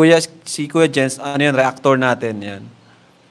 Kuya Jens, ano yan, reactor natin yan.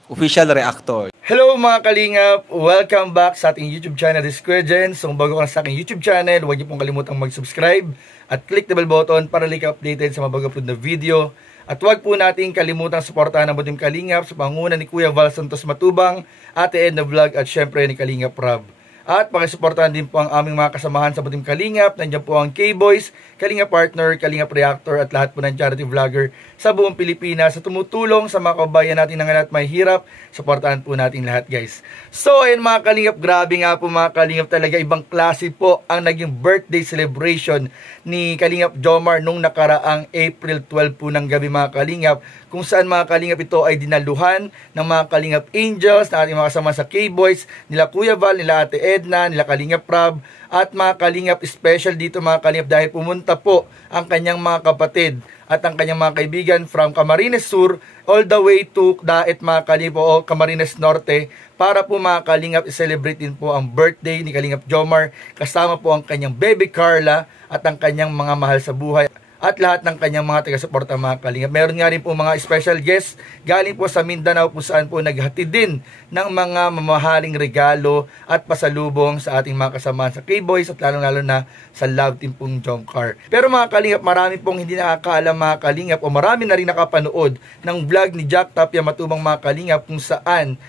Official reactor. Hello mga kalingap! Welcome back sa ating YouTube channel, this is Kuya Jens. Kung bago ka sa aking YouTube channel, huwag niyo pong kalimutang mag-subscribe at click the bell button para lagi updated sa mga bago-upload na video. At huwag po nating kalimutang suportahan ang Butim Kalingap sa pangunguna ni Kuya Val Santos Matubang, Ate Edna Vlog at syempre ni Kalingap Rob. At pakisuportahan din po ang aming mga kasamahan sa Butim Kalingap. Nandiyan po ang K-Boys, Kalingap Partner, Kalingap Reactor at lahat po ng charity vlogger sa buong Pilipinas sa tumutulong sa mga kabayan natin na lahat may hirap. Suportahan po natin lahat, guys. So ayun mga Kalingap, grabe nga po mga Kalingap, talaga ibang klase po ang naging birthday celebration ni Kalingap Jomar nung nakaraang April 12 po ng gabi mga Kalingap, kung saan mga Kalingap ito ay dinaluhan ng mga Kalingap Angels na ating mga kasama sa K-Boys, nila Kuya Val, nila Ate Edna, nila Kalingap Rob, at mga Kalingap special dito mga Kalingap dahil pumunta po ang kanyang mga kapatid at ang kanyang mga kaibigan from Camarines Sur all the way to Daet mga Kalingap o Camarines Norte para po mga Kalingap i-celebrate din po ang birthday ni Kalingap Jomar, kasama po ang kanyang baby Carla at ang kanyang mga mahal sa buhay at lahat ng kanyang mga taga-suporta mga Kalingap. Meron nga rin po mga special guests galing po sa Mindanao kung saan po naghatid din ng mga mamahaling regalo at pasalubong sa ating mga kasamahan sa K-Boys at lalong-lalo na sa love team pong Jomcar. Pero mga Kalingap, marami pong hindi nakakaalam mga Kalingap o marami na rin nakapanood ng vlog ni Jack Tapia Matubang mga Kalingap kung saan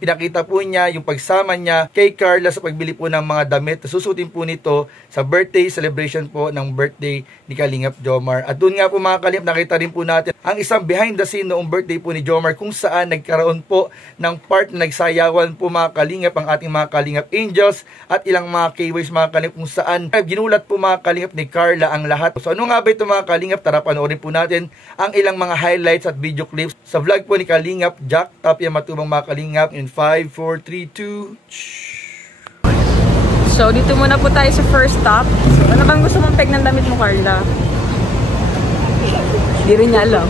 pinakita po niya yung pagsama niya kay Carla sa pagbili po ng mga damit na susutin po nito sa birthday celebration po ng birthday ni Kalingap Jomar. At doon nga po mga Kalingap, nakita rin po natin ang isang behind the scene noong birthday po ni Jomar kung saan nagkaroon po ng part na nagsayawan po mga Kalingap ang ating mga Kalingap Angels at ilang mga K-Boys mga Kalingap kung saan ginulat po mga Kalingap ni Carla ang lahat. So ano nga ba ito mga Kalingap? Tara panoorin po natin ang ilang mga highlights at video clips sa vlog po ni Kalingap Jack Tapia Matubang mga Kalingap in 5, 4, 3, 2 So dito muna po tayo sa first stop. So, ano bang gusto mong peg ng damit mo Carla? Hindi rin niya alam.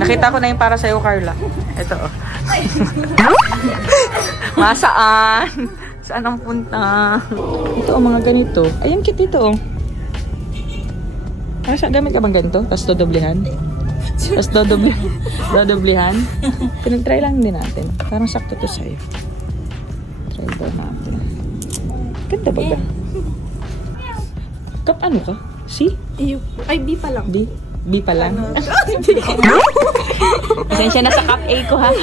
Nakita ko na yung para sa'yo, Carla. Ito, oh. Masaan? Saan ang punta? Ito, oh, mga ganito. Ay, ang cute ito, oh. Saan gamit ka bang ganito? Tapos dodoblihan? Tapos dodoblihan? Pinag-try lang din natin. Parang sakto to sa'yo. Try daw natin. Ganda ba ba? Kap ano ka? C? Ay, B pa lang. B pa lang. Pasensya na sa cup A ko ha.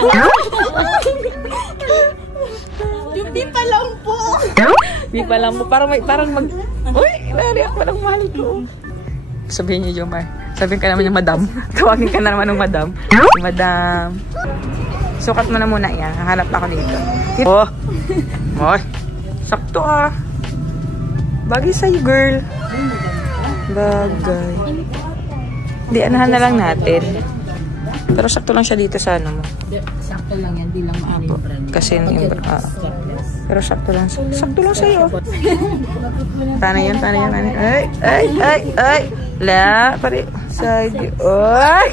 Yung B pa lang po. B pa lang po. Parang mag... Uy! Nariyak pa ng mahal ko. Sabihin niyo, Jomar. Sabihin ka naman yung madam. Tawagin ka na naman ng madam. Madam. Sukat mo na muna yan. Hahanap ako dito. Oh! Moy! Sakto ah. Bagay sa'yo, girl. Bagay. Di, anahan na lang natin. Pero sakto lang siya dito sa ano mo. Sakto lang yan, di lang maano yung brand. Kasi yung pero sakto lang sa'yo. Paano yun? Ay! La, pare. Side. Ay!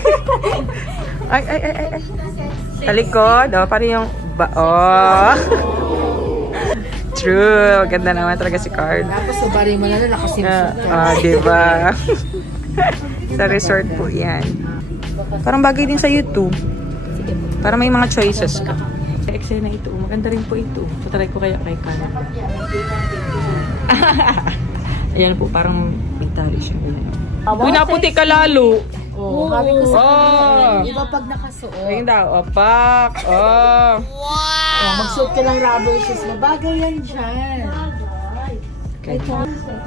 Ay. Talikod. O, pare yung oh. True. Ganda naman talaga si Carl. Tapos sabari mo na nakasimsot ka. Diba? Sa resort po yan. Parang bagay din sa YouTube. Para may mga choices ka. Sa Excel na ito. Maganda rin po ito. So, try ko kaya kay Carl. Ayan po. Parang bitari siya. Uy, naputi ka lalo. Oo. Sabi ko sa kanila. Iba pag nakasuot. Ayun daw. Opak. Oh. Wow. Magsuot ka ng rubber shoes. Bagay yan dyan.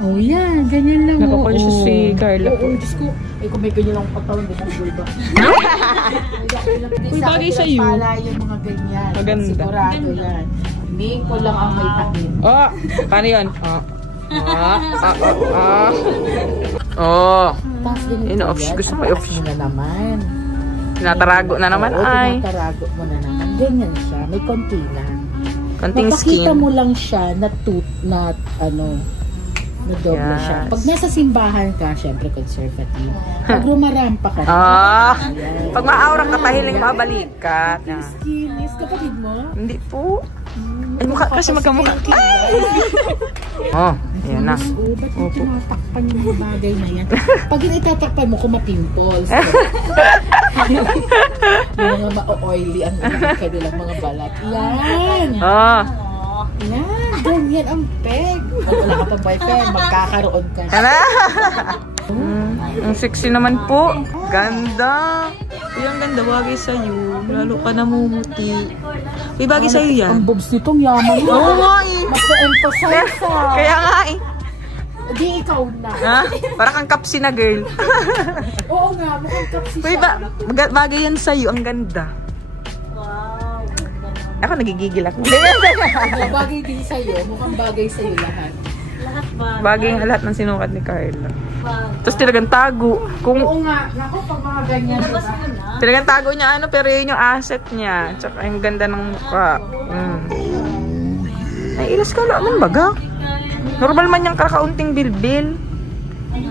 Oh yan, ganyan lang. Nakakonsyos si Carla po. Oo, Diyos ko. Eh, kung may ganyan lang patawan, di ba bulba? Uy, bagay sa'yo. Pala yung mga ganyan. Maganda. Sigurado yan. Hindi ko lang ang may takin. Oh, paano yun? Oh. In-off. Gusto mo i-off mo na naman. Tinatarago na naman ay. Tinatarago mo na naman. Ganyan siya. May konti lang. Konting skin. Mapakita mo lang siya na na doble siya. Pag nasa simbahan ka, syempre conservative. Pag rumarampa ka, pag maaura ka, pahiling mabalik ka. Kinis, kapatid mo? Hindi po. Ay, mukha kasi magkamukha. Oh, yan na. Ba't mo tinatakpan yung mga bagay na yan? Pag itatakpan mo, kumapimples. Yung mga ma-oily ang kanilang mga balat. Yan! Ah. Yan! Ganyan ang peg. Pag wala ka pang boyfriend, magkakaroon ka. Ang sexy naman po. Ganda. Uy, ang ganda. Bagay sa'yo. Lalo ka namumuti. Uy, bagay sa'yo yan. Ang boobs nitong yaman mo. Oo nga eh. Mas na-emphasize ha. Kaya nga eh. Di ikaw na. Ha? Para kang kapsi na girl. Oo nga, mukhang kapsi Uy, siya. bagay yan sa'yo. Ang ganda. Ako nagigigil ako. Bagay din sa'yo. Mukhang bagay sa'yo lahat. Bagay ang lahat ng sinukat ni Carla. Tapos talagang tago. Oo nga. Naku, pag mga ganyan. Talagang tago niya ano, pero yun yung asset niya. Tsaka yung ganda ng mukha. Ay, ilas ka lang ng baga. Normal man yung kakaunting bilbil.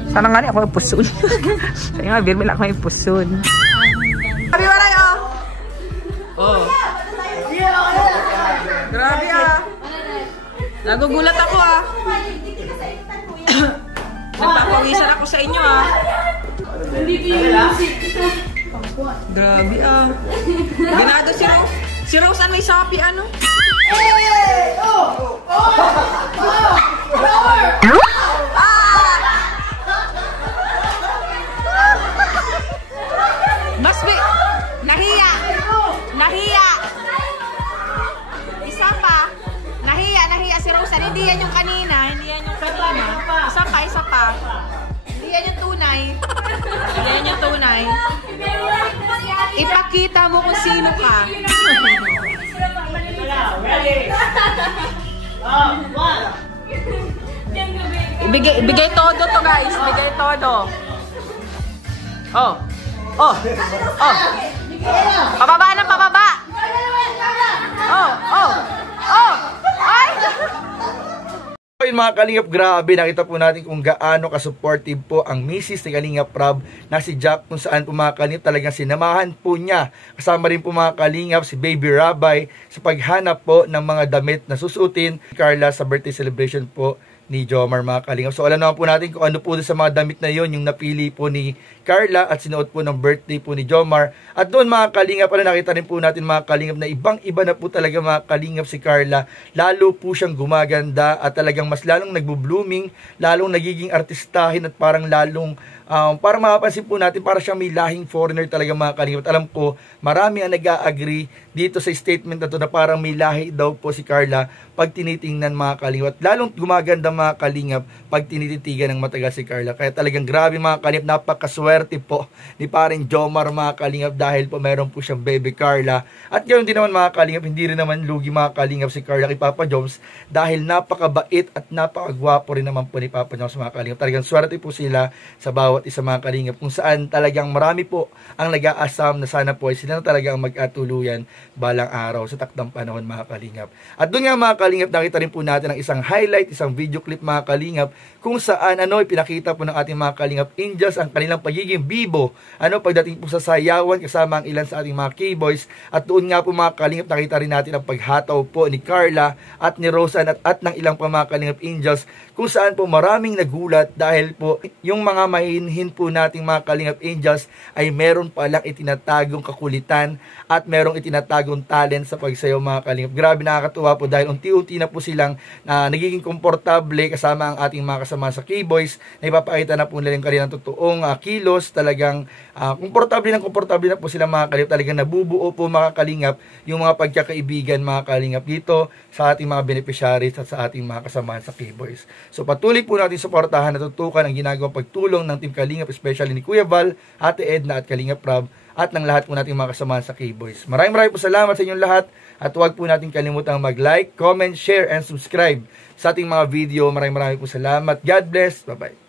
Sana nga ako yung puson. Sana nga, bilbil ako yung puson. Sabi mo rin, oh! Oh. Grabe, ah. Nagugulat ako, ah. Nagpapawisan ako sa inyo, ah. Grabe, ah. Ginado si Rose. Si Rose, may sapi, ano? Hey! Oh! Mas nahiya. Nahiya. Isa pa. Nahiya si Rosa. Hindi yan yung kanina. Isa pa. Hindi yan yung tunay. Ipakita mo kung sino ka. Ibigay todo to, guys. Ibigay todo. Oh. Pababa na, pababa. Ay! Ayun mga Kalingap, grabe, nakita po natin kung gaano ka-supportive po ang misis ni Kalingap Rob na si Jack, kung saan po mga Kalingap talagang sinamahan po niya. Kasama rin po mga Kalingap si Baby Rabay sa paghanap po ng mga damit na susutin Carla sa birthday celebration po ni Jomar mga Kalingap. So alam naman po natin kung ano po sa mga damit na yon yung napili po ni Carla at sinuot po ng birthday po ni Jomar. At doon mga Kalingap, nakita rin po natin mga Kalingap na ibang-iba na po talaga mga Kalingap si Carla. Lalo po siyang gumaganda at talagang mas lalong nagbo-blooming, lalong nagiging artistahin at parang lalong para mapapansin po natin, para siyang may lahing foreigner talaga mga Kalingap. Alam ko, marami ang nag-a-agree dito sa statement na to na parang may lahi daw po si Carla pag tinitingnan mga Kalingap. Lalong gumaganda mga Kalingap pag tinititigan ng matagal si Carla. Kaya talagang grabe mga Kalingap, napakaswerte po ni paring Jomar mga Kalingap dahil po meron po siyang baby Carla. At ganoon din naman mga Kalingap, hindi rin naman lugi mga Kalingap si Carla kay Papa Joms dahil napakabait at napakagwapo rin naman po ni Papa Joms mga Kalingap. Talagang swerte po sila sa bawat isa mga Kalingap, kung saan talagang marami po ang nag-aasam na sana po ay sila na talaga ang mag-atuluyan balang araw sa takdang panahon mga Kalingap. At doon nga mga Kalingap, nakita rin po natin ang isang highlight, isang video clip mga Kalingap, kung saan ipinakita po ng ating mga Kalingap Angels ang kanilang pagiging bibo pagdating po sa sayawan kasama ang ilan sa ating mga K-boys. At doon nga po mga Kalingap, nakita rin natin ang paghataw po ni Carla at ni Rosa at ng ilang pa mga Kalingap Angels, kung saan po maraming nagulat dahil po yung mga mahinhin po nating mga Kalingap Angels ay meron palang itinatagong kakulitan at merong itinatagong talent sa pagsayaw mga Kalingap. Grabe, nakakatuwa po dahil unti-unti na po silang nagiging komportable kasama ang ating mga kasama sa K-boys na ipapakita na po nila yung kanilang totoong kilos. Talagang komportable na po sila mga Kalingap. Talagang nabubuo po mga Kalingap yung mga pagkakaibigan mga Kalingap dito sa ating mga beneficiaries at sa ating mga kasamahan sa K-boys. So patuloy po natin suportahan at tutukan ang ginagawang pagtulong ng Team Kalingap, especially ni Kuya Val, Ate Edna at Kalingap Rob at ng lahat po nating mga kasamahan sa K-boys. Maraming po salamat sa inyong lahat at huwag po natin kalimutang mag-like, comment, share, and subscribe sa ating mga video. Maraming po salamat. God bless. Bye-bye.